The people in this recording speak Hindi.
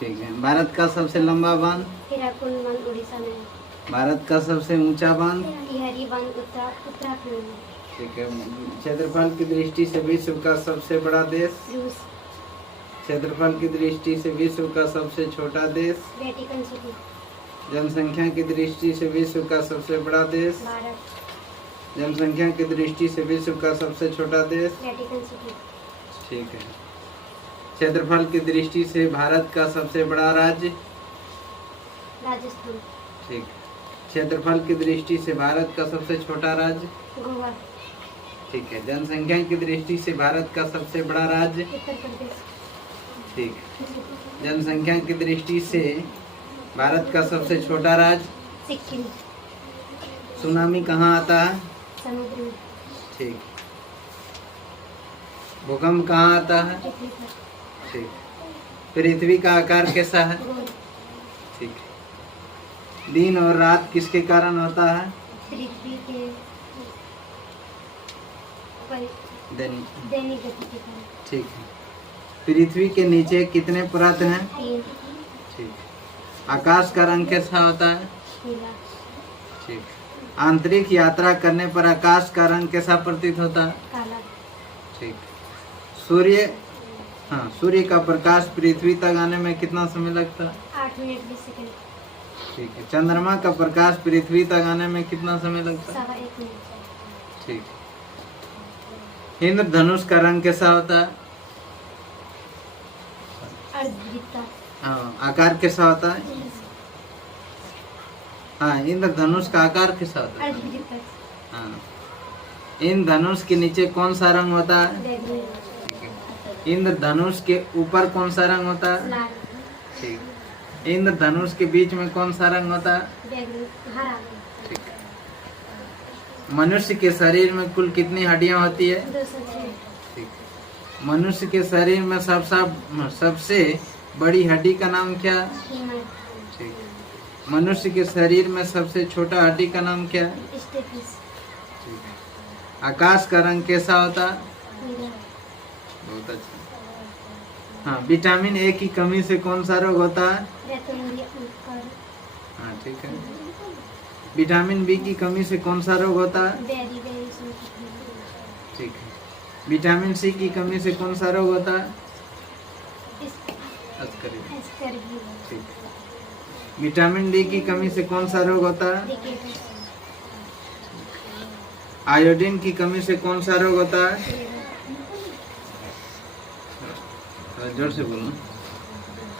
ठीक है। भारत का सबसे लंबा बांध? हीराकुंड बांध उड़ीसा में है। भारत का सबसे ऊंचा बांध? टिहरी बांध उत्तराखंड में। ठीक है। क्षेत्रफल की दृष्टि से विश्व का सबसे बड़ा देश? रूस। क्षेत्रफल की दृष्टि से विश्व का सबसे छोटा देश? Vatican city. जनसंख्या की दृष्टि से विश्व का सबसे बड़ा देश? भारत। जनसंख्या की दृष्टि से विश्व का सबसे छोटा देश? Vatican city. ठीक है। क्षेत्रफल की दृष्टि से भारत का सबसे बड़ा राज्य? राजस्थान। ठीक। क्षेत्रफल की दृष्टि से भारत का सबसे छोटा राज्य? गोवा। ठीक है। जनसंख्या की दृष्टि से भारत का सबसे बड़ा राज्य? उत्तर प्रदेश। ठीक। जनसंख्या की दृष्टि से भारत का सबसे छोटा राज्य? सिक्किम। सुनामी कहाँ आता है? समुद्र में। ठीक। भूकंप कहाँ आता है? पृथ्वी पर। ठीक। पृथ्वी का आकार कैसा है? गोल। ठीक। दिन और रात किसके कारण होता है? पृथ्वी के दैनिक गति के कारण। ठीक है। पृथ्वी के नीचे कितने परत हैं? 3। ठीक। आकाश का रंग कैसा होता है? नीला। ठीक। आंतरिक यात्रा करने पर आकाश का रंग कैसा प्रतीत होता है? काला। ठीक। सूर्य का प्रकाश पृथ्वी तक आने में कितना समय लगता है? 8 मिनट 20 सेकंड। ठीक है। चंद्रमा का प्रकाश पृथ्वी तक आने में कितना समय लगता है? 1.25 मिनट। ठीक। इंद्रधनुष का रंग कैसा होता है? अर्धवृत्ताकार। आकार कैसा होता है? हाँ, इंद्रधनुष का आकार कैसा होता है? अर्धवृत्ताकार। हाँ। इंद्रधनुष के नीचे कौन सा रंग होता है? बैगनी। इंद्रधनुष के ऊपर कौन सा रंग होता है? लाल। ठीक। इंद्रधनुष के बीच में कौन सा रंग होता है? बैगनी। हरा। ठीक। मनुष्य के शरीर में कुल कितनी हड्डियां होती है? 206। ठीक। मनुष्य के शरीर में सबसे बड़ी हड्डी का नाम क्या? फीमर। ठीक। मनुष्य के शरीर में सबसे छोटा हड्डी का नाम क्या? स्टेपिस। ठीक। आकाश का रंग कैसा होता? नीला। बहुत अच्छा। हाँ, विटामिन ए की कमी से कौन सा रोग होता है? हाँ, ठीक है। विटामिन बी की कमी से कौन सा रोग होता है? ठीक है। विटामिन सी की कमी से कौन सा रोग होता है? ठीक। विटामिन डी की कमी से कौन सा रोग होता है? आयोडीन की कमी से कौन सा रोग होता है? जोर से बोलो।